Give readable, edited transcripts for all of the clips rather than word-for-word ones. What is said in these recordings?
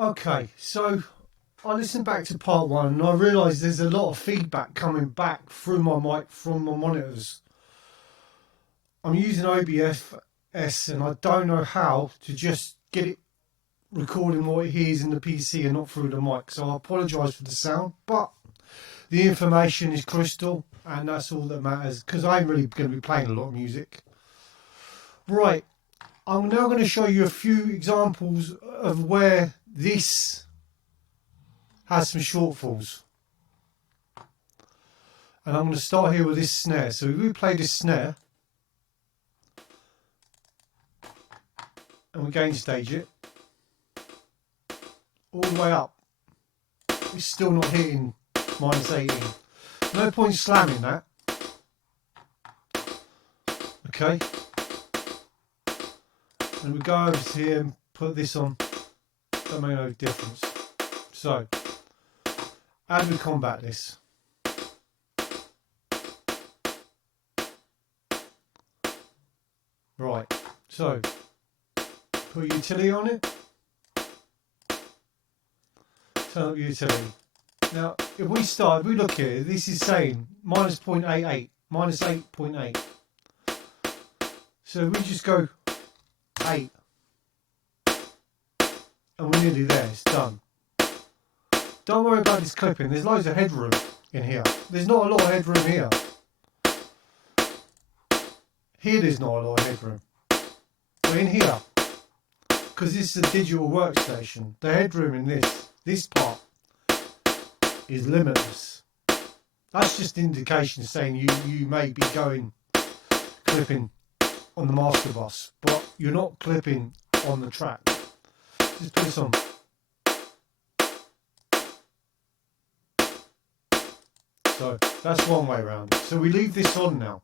Okay, so I listened back to part one and I realised there's a lot of feedback coming back through my mic from my monitors. I'm using OBS and I don't know how to just get it recording what it hears in the PC and not through the mic. So I apologise for the sound, but the information is crystal and that's all that matters because I'm really going to be playing a lot of music. Right, I'm now going to show you a few examples of where this has some shortfalls. And I'm going to start here with this snare. So if we play this snare and we gain stage it all the way up, it's still not hitting minus 18. No point slamming that. Okay. And we go over to here and put this on. That make no difference. So, how do we combat this? Right, so put utility on it. Turn up utility. Now, if we look here, this is saying minus 0.88, minus 8.8. So we just go 8. And we're nearly there, it's done. Don't worry about this clipping, there's loads of headroom in here. There's not a lot of headroom here. Here there's not a lot of headroom. But in here, because this is a digital workstation, the headroom in this part is limitless. That's just indication saying you may be clipping on the master bus, but you're not clipping on the track. Just put this on. So that's one way around it. So we leave this on now.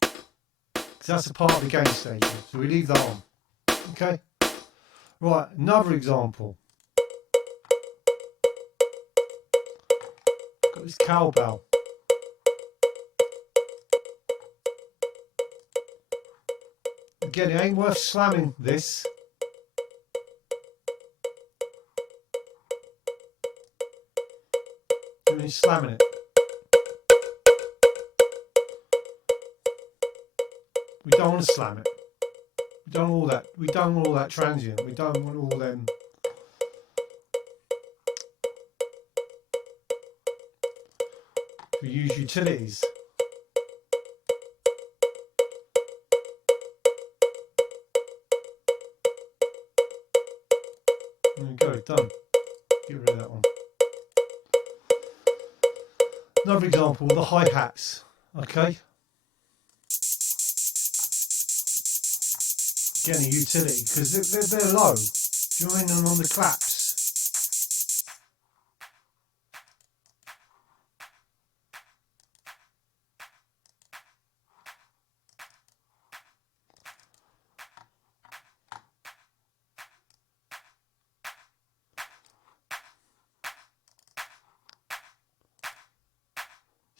Because that's a part of the gain station. So we leave that on. Okay? Right, another example. Got this cowbell. Again, it ain't worth slamming this. And then slamming it. We don't want to slam it. We don't want all that. We don't want all that transient. We don't want all them. We use utilities. There we go, done. Get rid of that one. Another example, the hi-hats. Okay. Again, a utility, because they're low. Join them on the claps.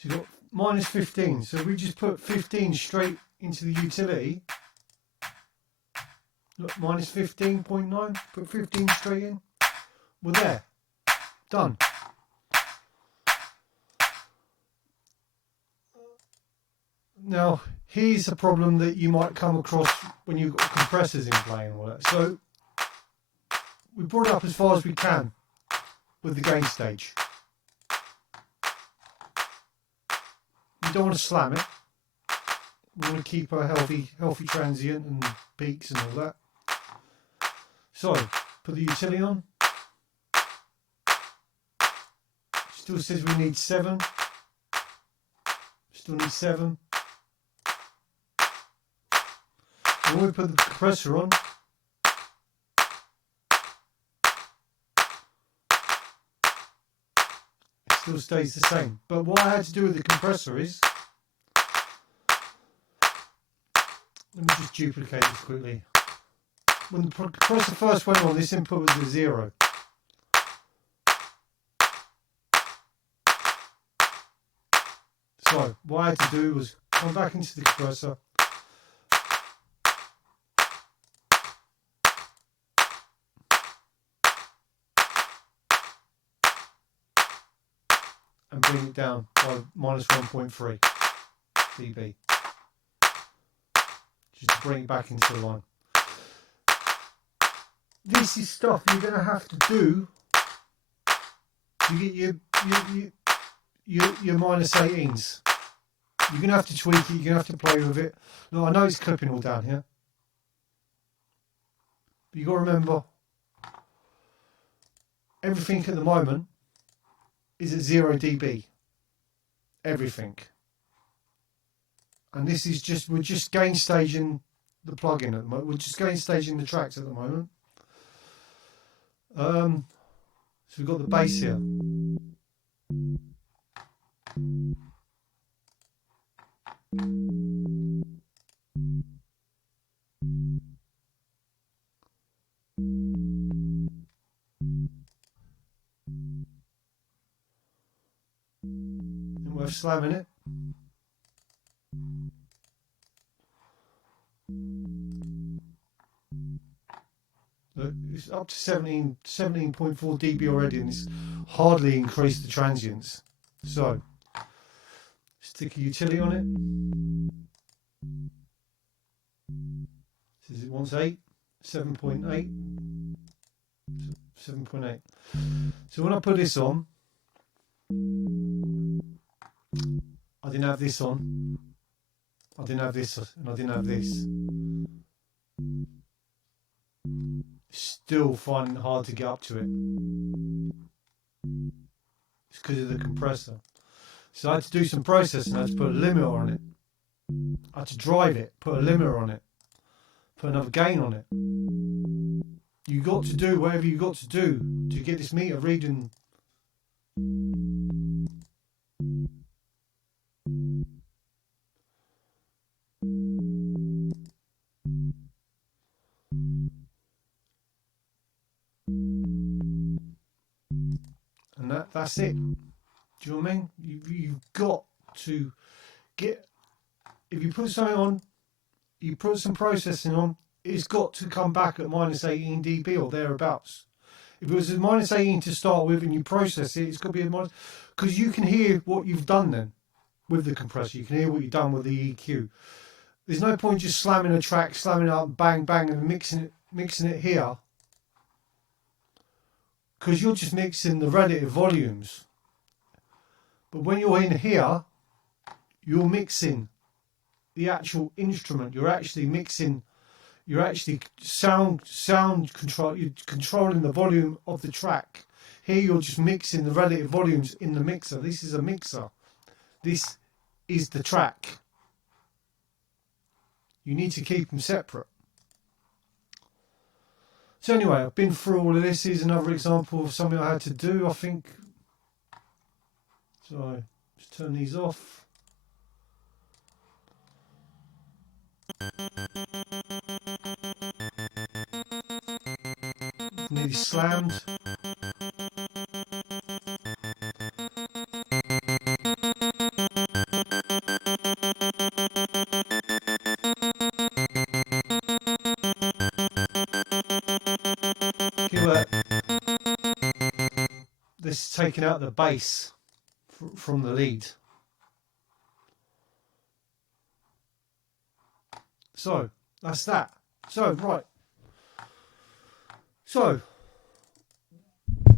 So you've got minus 15. So we just put 15 straight into the utility. Look, minus 15.9. Put 15 straight in. We're there. Done. Now, here's a problem that you might come across when you've got compressors in play and all that. So we brought it up as far as we can with the gain stage. You don't want to slam it. We want to keep a healthy transient and peaks and all that. So, put the utility on. Still says we need 7. Still need 7. And when we put the compressor on, it still stays the same. But what I had to do with the compressor is, let me just duplicate this quickly. When the compressor first went on, this input was a 0. So what I had to do was come back into the compressor, bring it down by minus 1.3 dB. Just to bring it back into the line. This is stuff you're going to have to do. You get your minus 18s. You're going to have to tweak it. You're going to have to play with it. No, I know it's clipping all down here. But you've got to remember, everything at the moment is at 0 dB. Everything. And this is just, we're just gain staging the plugin at the moment. We're just gain staging the tracks at the moment. So we've got the bass here. And we're slamming it. Look, it's up to 17.4 dB already, and it's hardly increased the transients. So, stick a utility on it. Says it wants 8, 7.8, 7.8. So when I put this on, I didn't have this on. I didn't have this, and I didn't have this. Still finding it hard to get up to it. It's because of the compressor. So I had to do some processing. I had to put a limiter on it. I had to drive it, put a limiter on it, put another gain on it. You got to do whatever you got to do to get this meter reading. And that's it. Do you know what I mean? You've got to get, if you put something on, you put some processing on, it's got to come back at minus 18 dB or thereabouts. If it was a minus 18 to start with and you process it, it's got to be a minus, because you can hear what you've done then with the compressor. You can hear what you've done with the EQ. There's no point just slamming a track, slamming it up, bang, bang, and mixing it here, because you're just mixing the relative volumes. But when you're in here, you're mixing the actual instrument. You're actually mixing. You're actually sound control. You're controlling the volume of the track. Here, you're just mixing the relative volumes in the mixer. This is a mixer. This is the track. You need to keep them separate. So anyway, I've been through all of this. Here's another example of something I had to do, I think. So, just turn these off. Nearly slammed. This is taking out the bass from the lead. So that's that. So right. So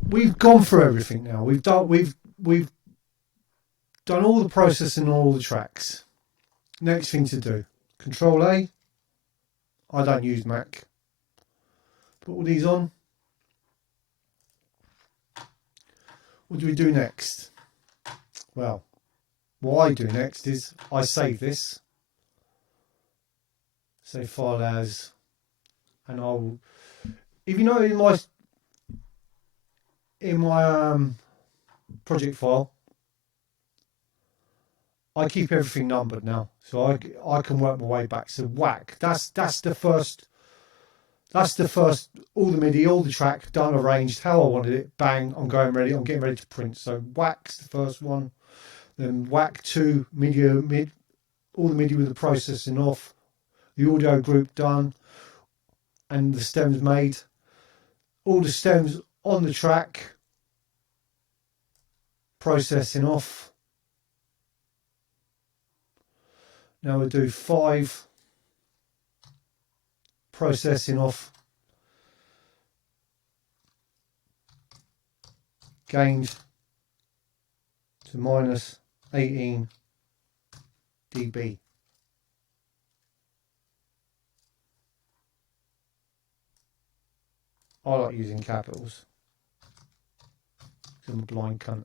we've gone through everything now. We've done all the processing on all the tracks. Next thing to do, Control A. I don't use Mac. Put all these on. What do we do next? Well, what I do next is I save this. Save file as, and I'll, if you know in my project file, I keep everything numbered now, so I can work my way back. So whack, that's the first. That's the first, all the MIDI, all the track, done, arranged, how I wanted it, bang, I'm getting ready to print. So whack's the first one, then whack 2, all the MIDI with the processing off, the audio group done, and the stems made, all the stems on the track, processing off, Now we'll do 5 processing off gained to minus 18 dB. I like using capitals because I'm a blind cunt.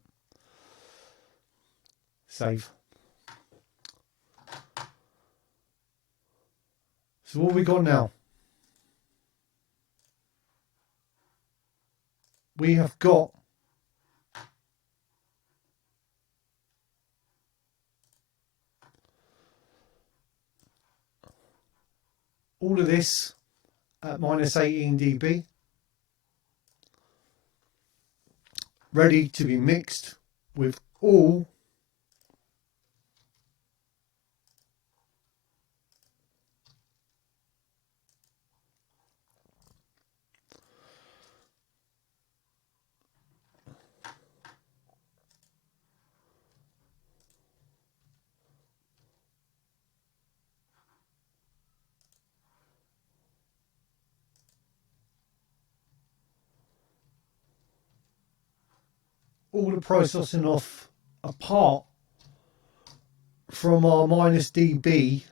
Save. So what have we got now? We have got all of this at minus 18 dB, ready to be mixed with all the processing off apart from our minus dB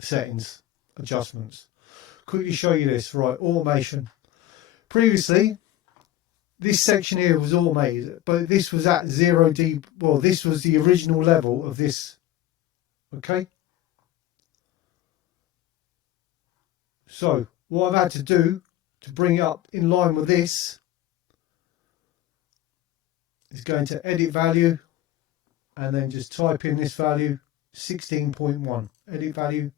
settings, adjustments. Quickly show you this. Right, automation. Previously, this section here was automated, but this was at 0 dB. Well, this was the original level of this. Okay. So what I've had to do to bring it up in line with this is going to edit value and then just type in this value 16.1. Edit value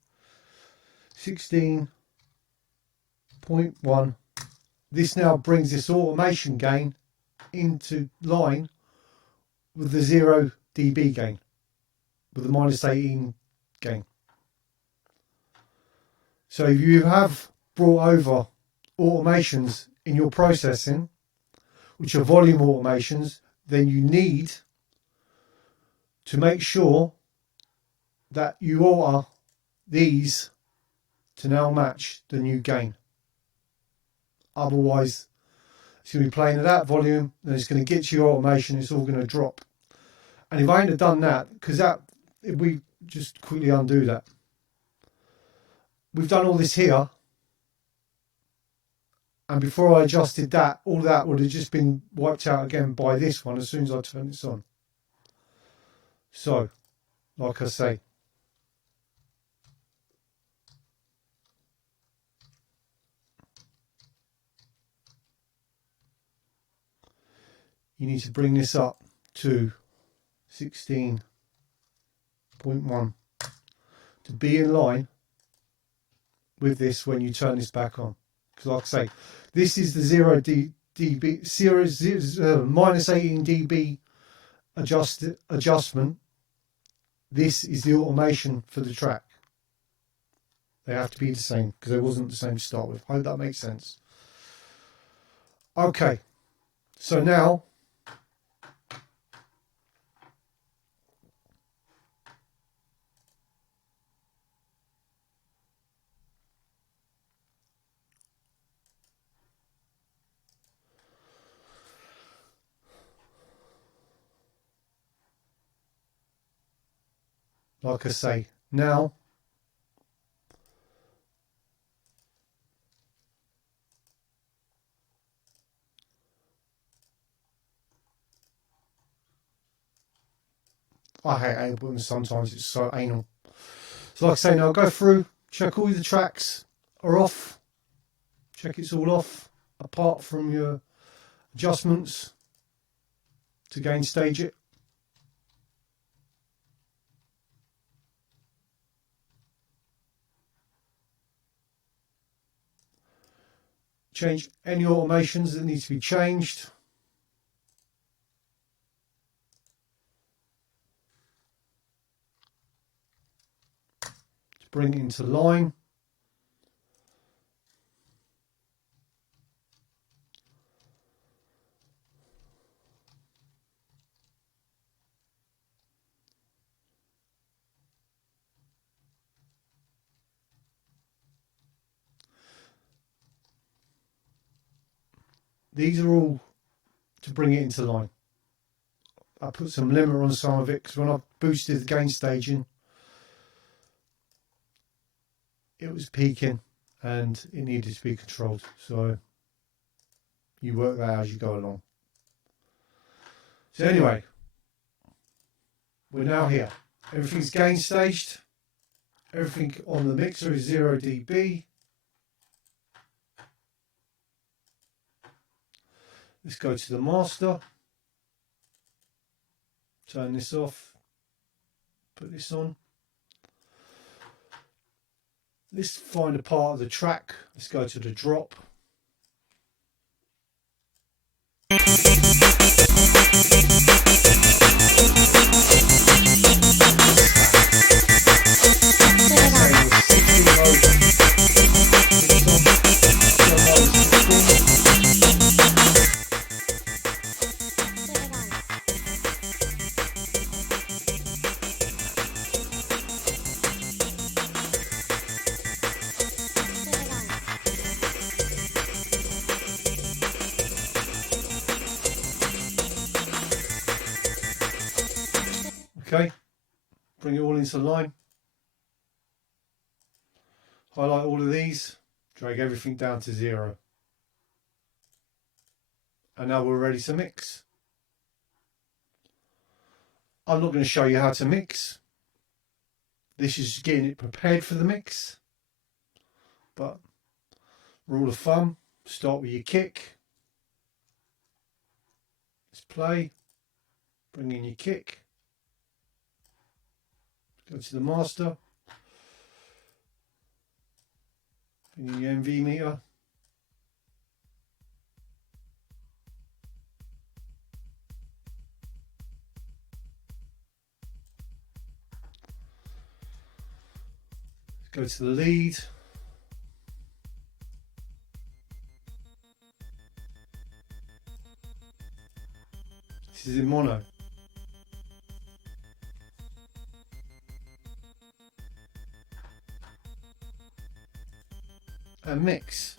16.1. This now brings this automation gain into line with the 0 dB gain, with the minus 18 gain. So if you have brought over automations in your processing, which are volume automations, then you need to make sure that you alter these to now match the new gain. Otherwise, it's going to be playing at that volume, and it's going to get to your automation, it's all going to drop. And if I hadn't have done that, because if we just quickly undo that, we've done all this here, and before I adjusted that, all that would have just been wiped out again by this one as soon as I turn this on. So, like I say, you need to bring this up to 16.1 to be in line with this when you turn this back on. Because like I say, this is the 0 dB, minus 18 dB adjustment. This is the automation for the track. They have to be the same because they wasn't the same to start with. I hope that makes sense. Okay, so now like I say, now I hate anal buttons sometimes, it's so anal. So like I say, now go through, check all the tracks are off, check it's all off, apart from your adjustments to gain stage it. Change any automations that need to be changed. To bring it into line. These are all to bring it into line. I put some limiter on some of it because when I boosted the gain staging, it was peaking and it needed to be controlled. So you work that out as you go along. So anyway, we're now here. Everything's gain staged. Everything on the mixer is 0 dB. Let's go to the master. Turn this off. Put this on. Let's find a part of the track. Let's go to the drop. Okay, bring it all into line. Highlight all of these, drag everything down to 0. And now we're ready to mix. I'm not going to show you how to mix. This is getting it prepared for the mix. But rule of thumb, start with your kick. Let's play. Bring in your kick. Go to the master. Bring in your MV meter. Go to the lead. This is in mono. And mix.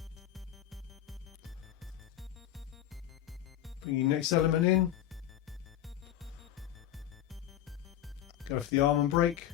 Bring your next element in. Go for the arm and brake.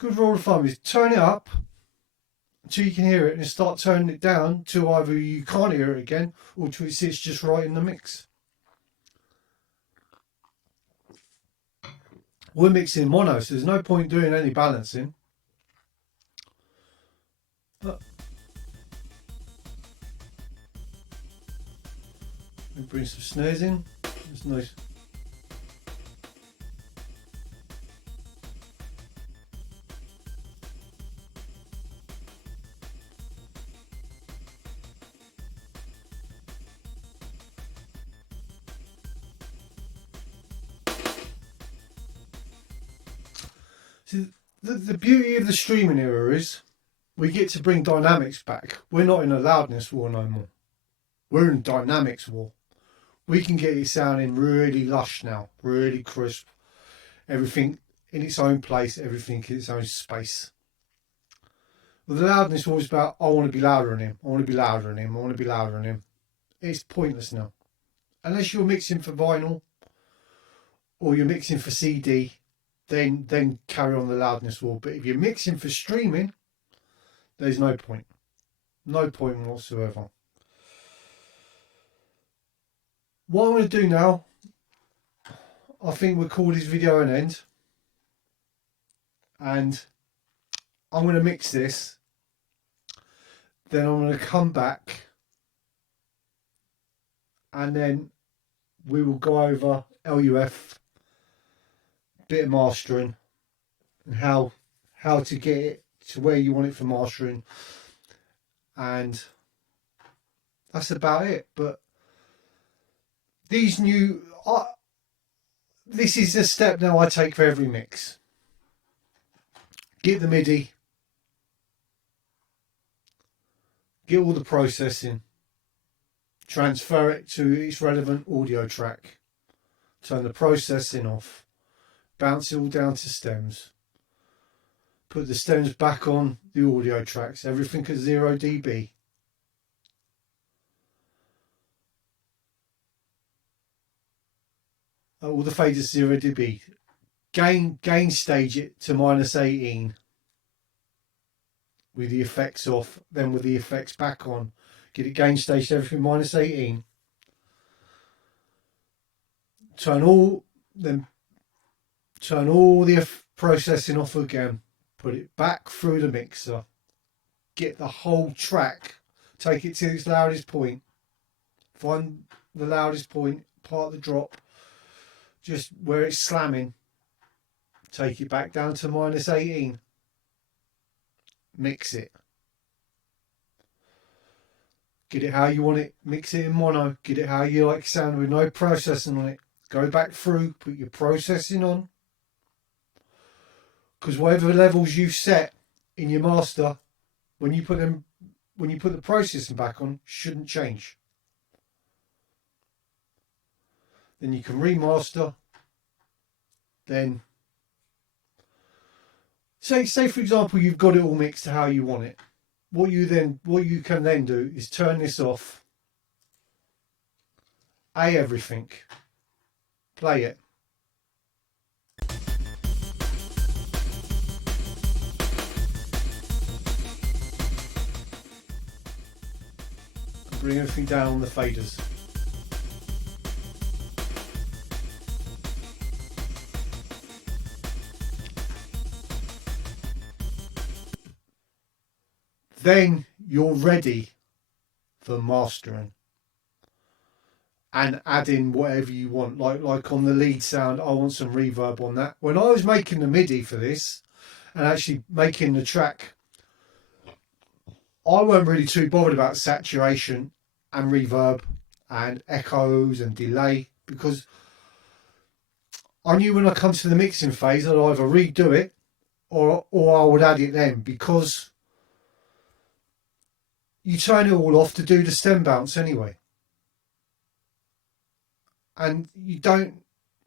Good rule of thumb is turn it up until you can hear it and start turning it down till either you can't hear it again or till it sits just right in the mix. We're mixing mono, so there's no point doing any balancing. But we bring some snares in. It's nice. See, the beauty of the streaming era is we get to bring dynamics back. We're not in a loudness war no more. We're in dynamics war. We can get it sounding really lush now, really crisp. Everything in its own place, everything in its own space. But the loudness war is about, I want to be louder than him, I want to be louder than him, I want to be louder than him. It's pointless now. Unless you're mixing for vinyl or you're mixing for CD, then carry on the loudness war. But if you're mixing for streaming, there's no point. No point whatsoever. What I'm going to do now, I think we'll call this video an end. And I'm going to mix this. Then I'm going to come back. And then we will go over LUF bit of mastering and how to get it to where you want it for mastering, and that's about it. But these new, this is a step now I take for every mix. Get the MIDI, get all the processing, transfer it to its relevant audio track, turn the processing off, bounce it all down to stems, put the stems back on the audio tracks, everything at 0 dB. All the faders 0 dB. Gain stage it to -18 with the effects off, then with the effects back on. Get it gain staged everything -18. Turn all the processing off again. Put it back through the mixer. Get the whole track. Take it to its loudest point. Find the loudest point, part of the drop, just where it's slamming. Take it back down to -18. Mix it. Get it how you want it. Mix it in mono. Get it how you like sound with no processing on it. Go back through. Put your processing on. Because whatever levels you set in your master, when you put the processing back on, shouldn't change. Then you can remaster. Then say for example you've got it all mixed to how you want it. What you can then do is turn this off. Everything. Play it. Bring everything down on the faders. Then you're ready for mastering and add in whatever you want. Like on the lead sound, I want some reverb on that. When I was making the MIDI for this and actually making the track, I weren't really too bothered about saturation and reverb and echoes and delay, because I knew when I come to the mixing phase I'd either redo it or I would add it then, because you turn it all off to do the stem bounce anyway. And you don't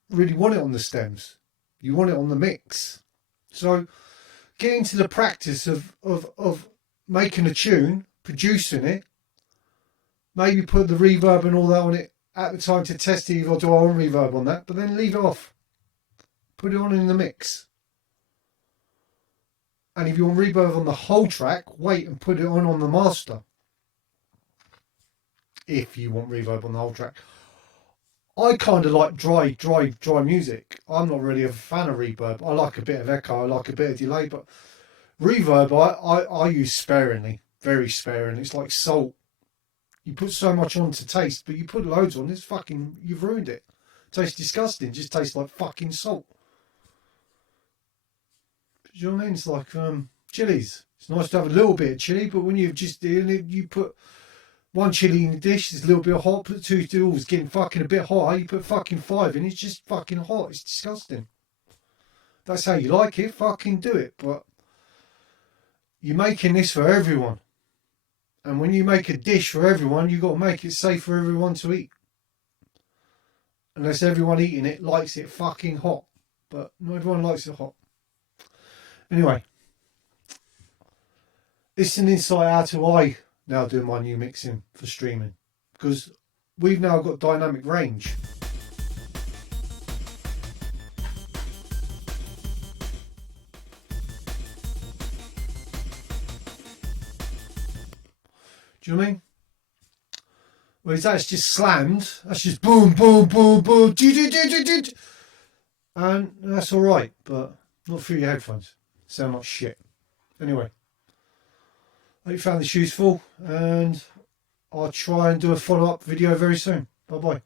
really want it on the stems. You want it on the mix. So get into the practice of making a tune, producing it, maybe put the reverb and all that on it at the time to test it, or do I want reverb on that, but then leave it off. Put it on in the mix. And if you want reverb on the whole track, wait and put it on the master. If you want reverb on the whole track. I kind of like dry music. I'm not really a fan of reverb. I like a bit of echo, I like a bit of delay, but reverb I use sparingly, very sparingly. It's like salt. You put so much on to taste, but you put loads on, it's fucking, you've ruined it. It tastes disgusting, it just tastes like fucking salt. Do you know what I mean? It's like chilies. It's nice to have a little bit of chili, but when you put one chili in the dish, it's a little bit hot, put two, it's getting fucking a bit hot, you put fucking 5 in, it's just fucking hot, it's disgusting. That's how you like it, fucking do it, but you're making this for everyone. And when you make a dish for everyone, you've got to make it safe for everyone to eat. Unless everyone eating it likes it fucking hot. But not everyone likes it hot. Anyway, it's an insight how to I now do my new mixing for streaming, because we've now got dynamic range. Do you know what I mean? Whereas that's just slammed, that's just boom, boom, boom, boom, and that's alright, but not through your headphones. Sound like shit. Anyway, I hope you found this useful, and I'll try and do a follow-up video very soon. Bye bye.